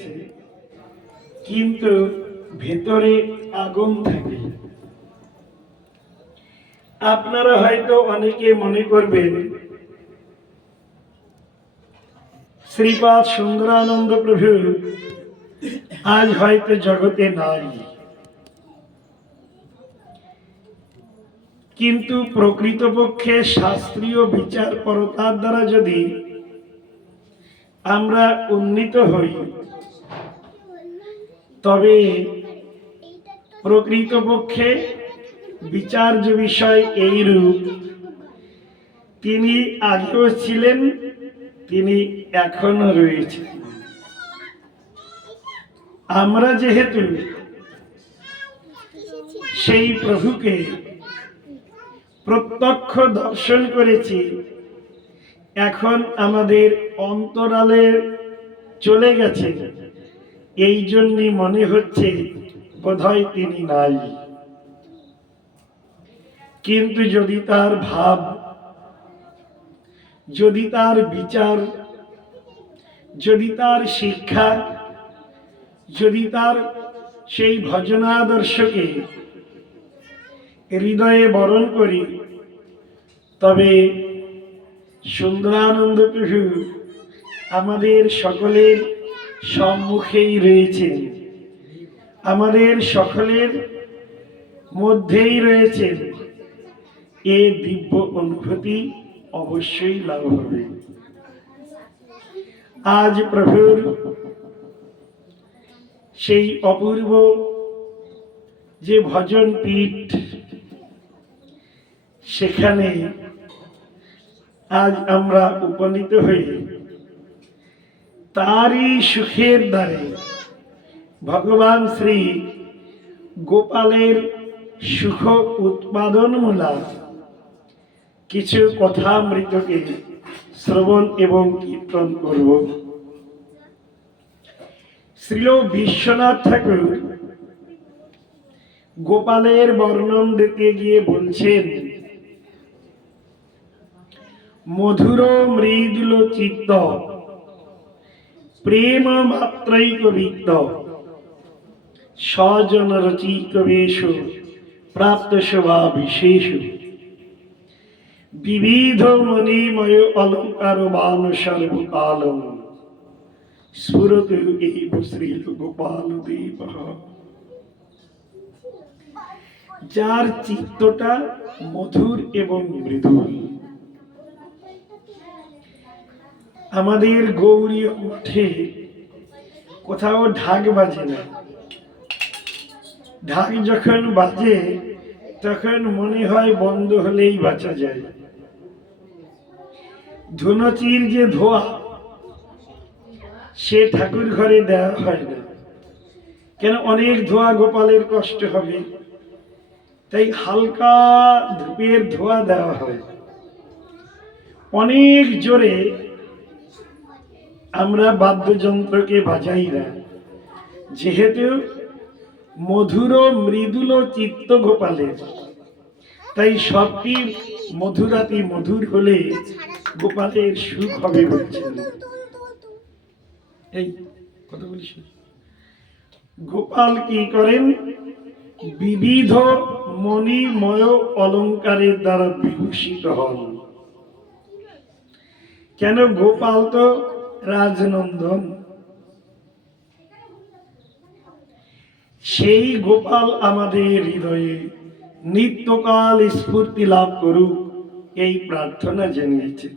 গেছে, কিন্তু ভেতরে আগুন থাকে। আপনারা হয়তো অনেকে মনে করবেন শ্রীপাদ সুন্দরানন্দ প্রভু আজ হয়তো জগতে নাই, কিন্তু প্রকৃতপক্ষে শাস্ত্রীয় বিচারপরতার দ্বারা যদি আমরা উন্নীত হই, তবে প্রকৃতপক্ষে বিচার্য বিষয় এইরূপ, তিনি আগেও ছিলেন, তিনি এখনো রয়েছেন। আমরা যেহেতু সেই প্রভুকে প্রত্যক্ষ দর্শন করেছি, এখন আমাদের অন্তরালে চলে গেছে, এই জন্যই মনে হচ্ছে বোধহয় তিনি নাই। কিন্তু যদি তার ভাব, যদি তার বিচার, যদি তার শিক্ষা, যদি তার সেই ভজনাদর্শকে হৃদয়ে বরণ করি, তবে সুন্দরানন্দ প্রভু আমাদের সকলের সম্মুখেই রয়েছেন, আমাদের সকলের মধ্যেই রয়েছেন। এ দিব্য অনুভূতি অবশ্যই লাভ হবে। আজ প্রভুর সেই অপূর্ব যে ভজন পীঠ, সেখানে আজ আমরা উপনীত হই তারই সুখের দ্বারে ভগবান শ্রী গোপালের সুখ উৎপাদনমূলক কিছু কথামৃতকে শ্রবণ এবং কীর্তন করব। শ্রীল বিশ্বনাথ ঠাকুর গোপালের বর্ণন দিতে গিয়ে বলছেন, মধুর মৃদুল চিত্ত প্রেম মাত্রৈক বিত্ত স্বজন রচিত বেশ প্রাপ্ত শোভা বিশেষ বিবিধ মণিময় অলঙ্কার মান সর্বকাল স্ফুরত এব শ্রীল গোপাল দেব। যার চিত্তটা মধুর এবং মৃদুল। আমাদের গৌরী মঠে কোথাও ঢাক বাজে না। ঢাক যখন বাজে তখন মনে হয় বন্ধ হলেই বাঁচা যায়। ধুনুচির যে ধোয়া, সে ঠাকুর ঘরে দেওয়া হয় না, কেন অনেক ধোয়া গোপালের কষ্ট হবে, তাই হালকা ধূপের ধোয়া দেওয়া হয়। অনেক জোরে আমরা বাদ্যযন্ত্রকে বাজাই না, যেহেতু মধুর মৃদুল চিত্ত গোপালের, তাই সবটি মধুরাতি মধুর হলে গোপালের সুখ হবে বলছেন। এই কথা বলিস। গোপাল কি করেন? বিবিধ মণিময় অলঙ্কারের দ্বারা বিভূষিত হন। কেন? গোপাল তো রাজনন্দন। সেই গোপাল আমাদের হৃদয়ে নিত্যকাল স্ফূর্তি লাভ করুক, এই প্রার্থনা জানিয়েছে।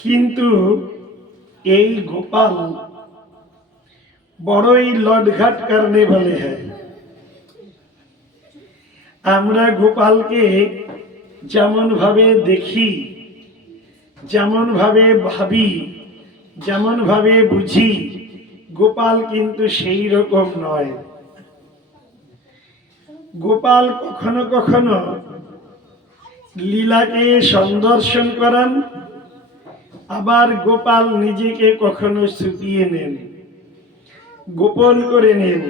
কিন্তু এই গোপাল বড়ই লটঘাট করনে বলে হ্যাঁ। আমরা গোপালকে যেমন ভাবে দেখি, যেমন ভাবে ভাবি, যেমন ভাবে বুঝি, গোপাল কিন্তু সেই রকম নয়। গোপাল কখনো কখনো লীলাকে সন্দর্শন করান, আবার গোপাল নিজেকে কখনো ছুপিয়ে নেন, গোপন করে নেন।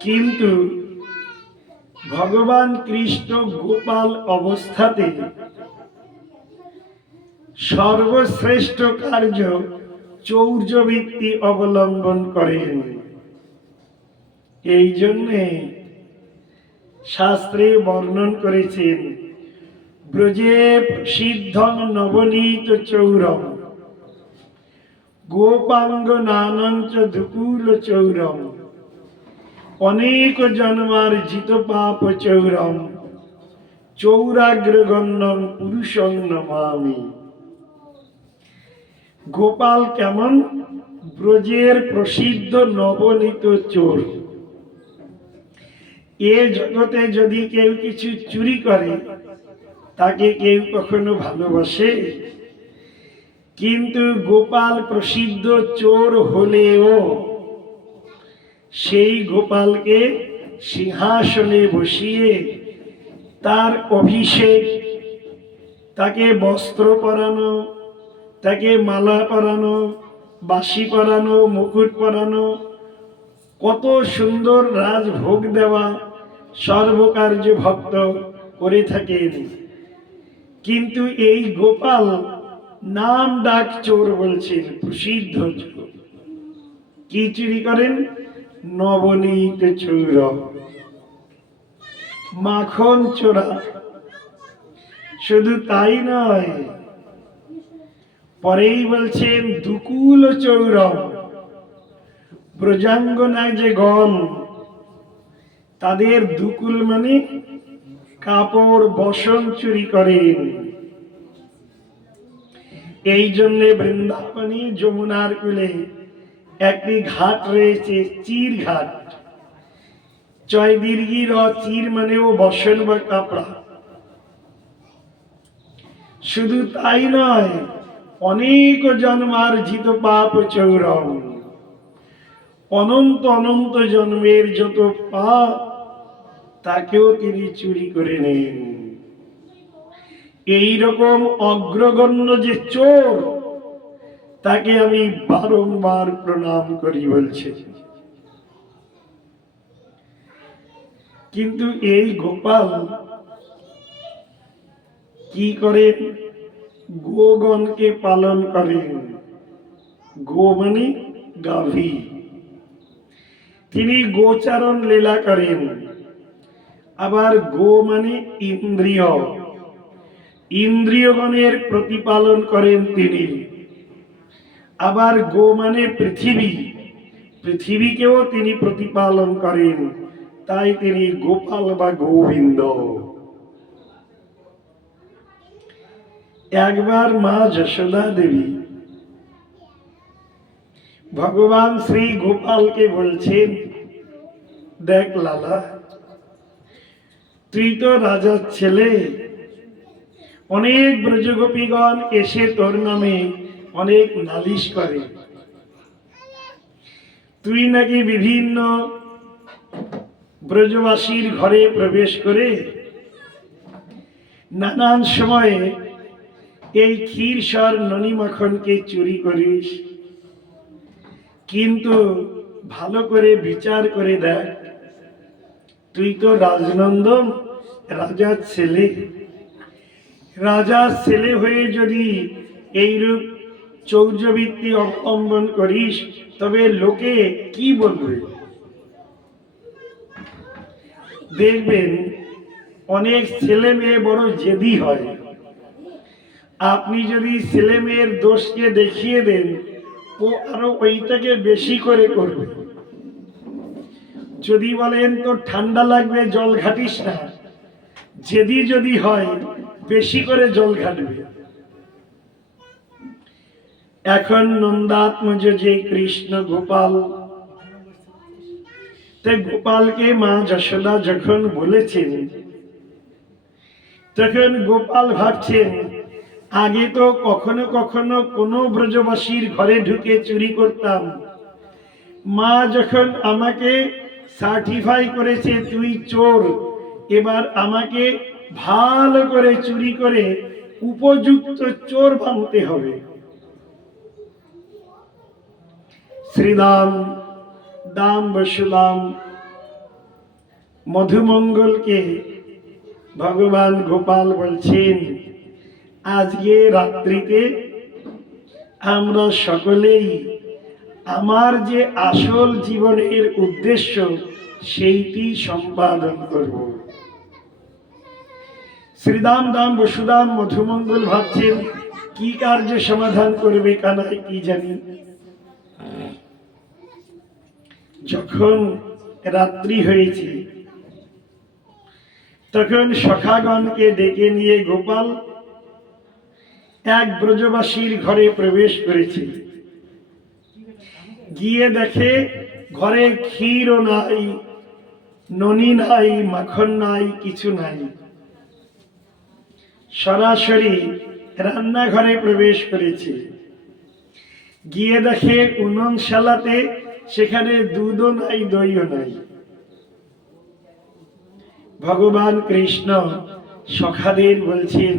কিন্তু ভগবান কৃষ্ণ গোপাল অবস্থাতে সর্বশ্রেষ্ঠ কার্য চৌর্যবৃত্তি অবলম্বন করেন। এই জন্যে শাস্ত্রে বর্ণন করেছেন, ব্রজে সিদ্ধং নবনীত চৌরম গোপাঙ্গ নানঞ্চ দুকুল চৌরম অনেক জন্মার জিত পাপ চৌরম চৌরাগ্রগণ্যম পুরুষং নমামি। গোপাল কেমন? ব্রজের প্রসিদ্ধ নবনীত চোর। এ জগতে যদি কেউ কিছু চুরি করে তাকে কেউ কখনো ভালোবাসে? কিন্তু গোপাল প্রসিদ্ধ চোর হলেও সেই গোপালকে সিংহাসনে বসিয়ে তার অভিষেক, তাকে বস্ত্র পরানো, তাকে মালা পরানো, বাঁশি পরানো, মুকুট পরানো, কত সুন্দর রাজভোগ দেওয়া সর্বকার্য ভক্ত করে থাকেন। কিন্তু এই গোপাল নাম ডাক চোর বলছেন, প্রসিদ্ধ চোর। কি চুরি করেন? নবনীত চৌর, মাখন চোরা। শুধু তাই নয়, পরেই বলছেন দুকুল চৌরম, ব্রজাঙ্গনা যে গণ, তাদের দুকুল মানে কাপড় বসন চুরি করেন। এই জন্যে বৃন্দাবনে যমুনার কূলে একটি ঘাট রয়েছে, চির ঘাট। চয় দীর্ঘি র চির মানে ও বসন বা কাপড়া। শুধু তাই নয়, অনেক জন্মার্জিত পাপ চৌরম, অনন্ত অনন্ত জন্মের যত পাপ তাকেও তিনি চুরি করে নেন। এইরকম অগ্রগণ্য যে চোর, তাকে আমি বারংবার প্রণাম করি বলছে। কিন্তু এই গোপাল কি করেন? গোগণকে পালন করেন। গো মানে গাভী। তিনি গোচারণ লীলা করেন। আবার গো মানে ইন্দ্রিয়, ইন্দ্রিয়গণের প্রতিপালন করেন তিনি। আবার গো মানে পৃথিবী, পৃথিবীকেও তিনি প্রতিপালন করেন। তাই তিনি গোপাল বা গোবিন্দ। একবার মা যশোদা দেবী ভগবান শ্রী গোপালকে বলছেন, দেখ লালা, তুই তো রাজার ছেলে, অনেক ব্রজগোপীগণ এসে তোর নামে অনেক নালিশ করে। তুই নাকি বিভিন্ন ব্রজবাসীর ঘরে প্রবেশ করে নানান সময়ে এই ক্ষীর সর ননি মাখনকে চুরি করিস। কিন্তু ভালো করে বিচার করে দেখ, তুই তো রাজনন্দন, রাজার ছেলে। রাজার ছেলে হয়ে যদি এইরূপ চৌর্যবৃত্তি অবলম্বন করিস, তবে লোকে কি বলবে? দেখবেন অনেক ছেলে মেয়ে বড় জেদি হয়। আপনি যদি ছেলে মেয়ের দোষকে দেখিয়ে দেন, ও আরো ওইটাকে বেশি করে করবে। যদি বলেন তো ঠান্ডা লাগবে, জল ঘাটিস না, জেদি যদি হয় বেশি করে জল ঘাটবে। এখন নন্দাত্মজ যে কৃষ্ণ গোপাল, তাই গোপালকে মা যশোদা যখন বলেছেন, তখন গোপাল ভাবছেন, আগে তো কখনো কখনো কোনো ব্রজবাসীর ঘরে ঢুকে চুরি করতাম। মা যখন আমাকে সার্টিফাই করেছে তুই চোর, এবার আমাকে ভালো করে চুরি করে উপযুক্ত চোর বানতে হবে। শ্রীদাম দাম বসুদাম মধুমঙ্গলকে ভগবান গোপাল বলছেন, আজকে রাত্রিতে আমরা সকলেই আমার যে আসল জীবনের উদ্দেশ্য সেইটি সম্পাদন করব। শ্রীদাম দাম বসুদাম মধুমঙ্গল ভাবছেন কি কার্য সমাধান করবে কানাই কি জানি। যখন রাত্রি হয়েছে তখন সখাগণকে ডেকে নিয়ে গোপাল এক ব্রজবাসীর ঘরে প্রবেশ করেছে। গিয়ে দেখে ঘরে ক্ষীরও নাই, ননি নাই, মাখন নাই, কিছু নাই। সরাসরি রান্নাঘরে প্রবেশ করেছে। গিয়ে দেখে উননশালাতে সেখানে দুধও নাই, দইও নাই। ভগবান কৃষ্ণ সখাদের বলছেন,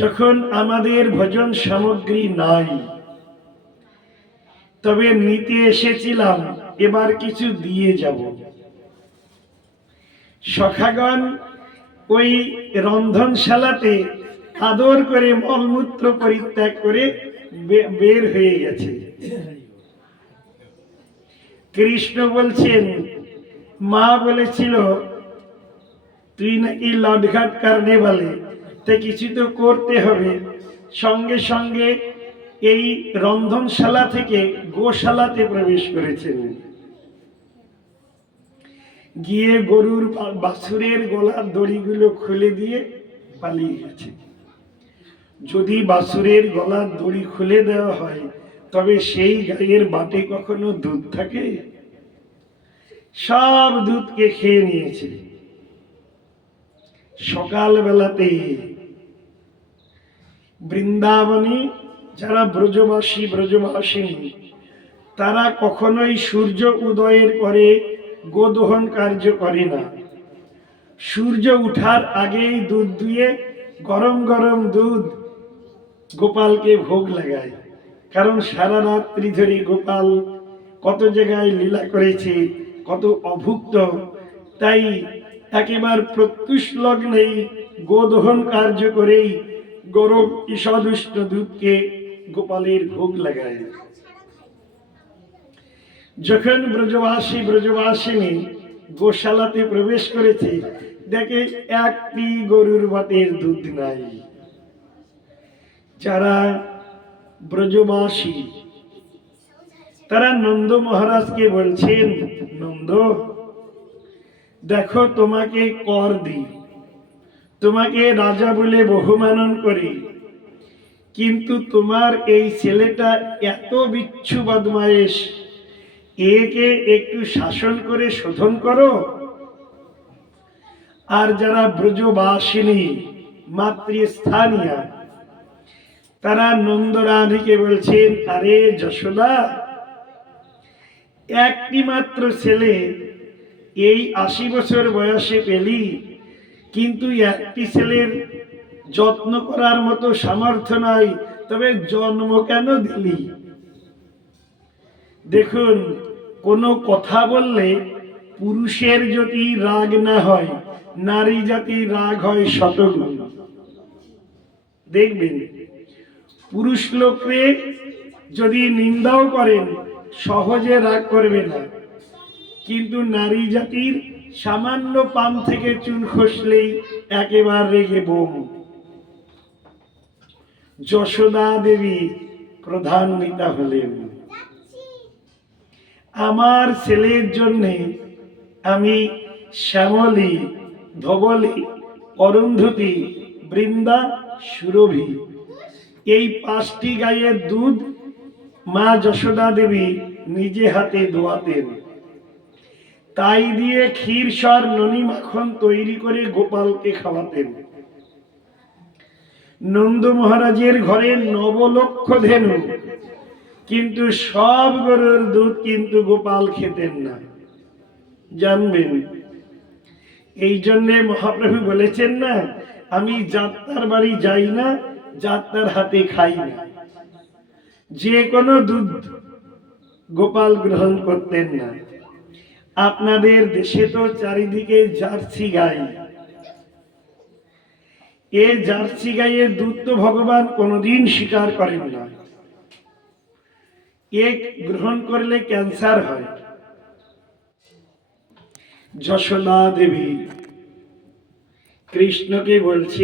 যখন আমাদের ভোজন সামগ্রী নাই, তবে নিতে এসেছিলাম, এবার কিছু দিয়ে যাব। সখাগণ ওই রন্ধনশালাতে আদর করে মলমূত্র পরিত্যাগ করে বের হয়ে গেছে। কৃষ্ণ বলছেন, মা বলেছিল তুই নাকি লটঘাট কারণে বলে, তাই কিছু তো করতে হবে। সঙ্গে সঙ্গে এই রন্ধনশালা থেকে গোশালাতে প্রবেশ করেছেন। গিয়ে গরুর বাছুরের গলার দড়িগুলো খুলে দিয়ে পালিয়ে গেছে। যদি বাছুরের গলার দড়ি খুলে দেওয়া হয়, তবে সেই গায়ের বাটে কখনো দুধ থাকে? সব দুধকে খেয়ে নিয়েছে। সকালবেলাতে বৃন্দাবনে যারা ব্রজবাসী ব্রজবাসিনী, তারা কখনোই সূর্য উদয়ের পরে গোদহন কার্য করে না। সূর্য উঠার আগেই দুধ দুয়ে গরম গরম দুধ গোপালকে ভোগ লাগায়। কারণ সারা রাত্রি ধরে গোপাল কত জায়গায় লীলা করেছে, কত অভুক্ত, তাই একেবারে প্রত্যুষ লগ্নেই গোদহন কার্য করেই গরম ঈষদুষ্ট দুধকে গোপালের ভোগ লাগায়। যখন ব্রজবাসী ব্রজবাসিনী গোশালাতে প্রবেশ করেছে, দেখে একটি গরুর বাটের দুধ নাই। যারা ব্রজবাসী তারা নন্দ মহারাজকে বলছেন, নন্দ দেখো, তোমাকে কর দিই, তোমাকে রাজা বলে বহুমানন করি, কিন্তু তোমার এই ছেলেটা এত বিচ্ছু বদমায়েশ, একে একটু শাসন করে শোধন করো। আর যারা ব্রজবাসিনী মাতৃস্থানীয়, তারা নন্দরানীকে বলছেন, আরে যশোদা, একটি মাত্র ছেলে, এই 80 বছর বয়সে পেলি, কিন্তু একটি ছেলের যত্ন করার মতো সামর্থ্য নাই, তবে জন্ম কেন দিলি? দেখুন, কোনো কথা বললে পুরুষের যদি রাগ না হয়, নারী জাতির রাগ হয় শতগুণ। দেখবেন, পুরুষ লোককে যদি নিন্দাও করেন সহজে রাগ করবে না, কিন্তু নারী জাতির সামান্য পান থেকে চুন খসলেই একেবারে রেগে বোম। যশোদা দেবী প্রধান নেতা হলেন। আমার ছেলের জন্য আমি শ্যামলী, ধবলী, অরুন্ধতী, বৃন্দা, সুরভি, এই 5টি গায়ের দুধ মা যশোদা দেবী নিজে হাতে দোয়াতেন। তাই দিয়ে ক্ষীর সর ননি মাখন তৈরি করে গোপালকে খাওয়াতেন। নন্দ মহারাজের ঘরে 9 লক্ষ ধেনু, কিন্তু সব গরুর দুধ কিন্তু গোপাল খেতেন না। জানবেন, এই জন্যে মহাপ্রভু বলেছেন না, আমি যাত্রার বাড়ি যাই না, যাত্রার হাতে খাই না। যে কোনো দুধ গোপাল গ্রহণ করতেন না। আপনাদের দেশে তো চারিদিকে জার্সি গাই, এই জার্সি গাইয়ের দুধ তো ভগবান কোনোদিন স্বীকার করেন না। কেক গ্রহণ করলে ক্যান্সার হয়। যশোদা দেবী কৃষ্ণকে বলছে,